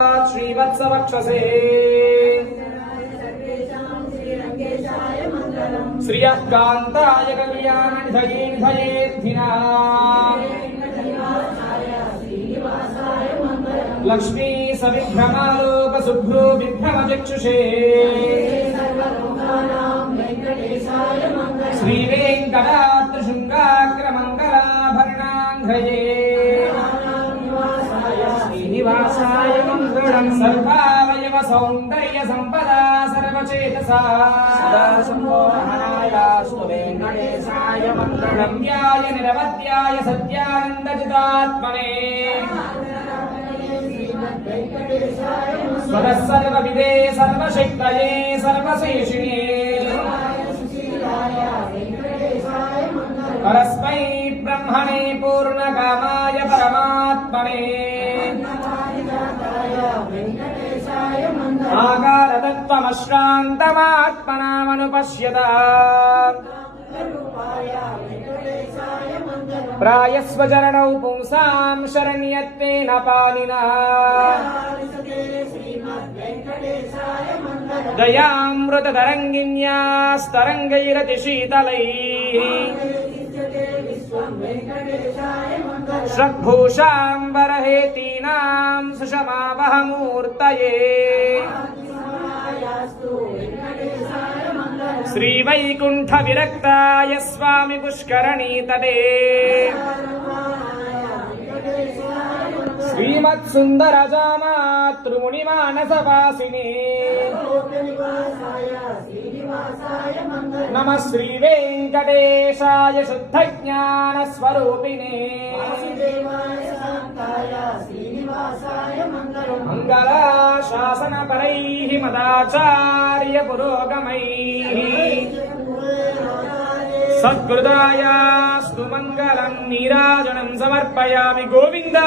श्रीवत्सवक्षसे श्रियः कान्ताय कल्याणनिधये निधयेऽर्थिना लक्ष्मी सविभ्रमालोकशुभ्रो विभ्रमचक्षुषे श्रीवेङ्कटाद्रिशृङ्गाग्रमङ्गलाभरणाङ्घ्रये श्रीनिवासाय मङ्गलम् सर्वावयव सौन्दर्य सम्पदा सर्वचेतसा सदा सम्मोहनायास्तु वेङ्कटेशाय मङ्गलम् व्याय निरवध्याय सत्यानन्दचिदात्मने स्वतः सर्वविदे सर्वशक्तये सर्वशेषिणे परस्मै ब्रह्मणे पूर्णकामाय परमात्मने आकारतत्त्वमश्रान्तमात्मनामनुपश्यता प्रायस्वचरणौ पुंसां शरण्यत्वेन पाणिना दयामृततरङ्गिन्यास्तरङ्गैरतिशीतलैः श्रग्भूषाम्बरहेतीनां सुषमावहमूर्तये श्रीवैकुण्ठविरक्ताय स्वामि पुष्करणीतटे श्रीमत्सुन्दरजामातृमुनिमानसवासिने नमः श्रीवेङ्कटेशाय शुद्धज्ञानस्वरूपिणे मङ्गलाशासनपरैः मदाचार्यपुरोगमैः सद्गुरुदायास्तु मङ्गलम् नीराजनं समर्पयामि गोविन्द।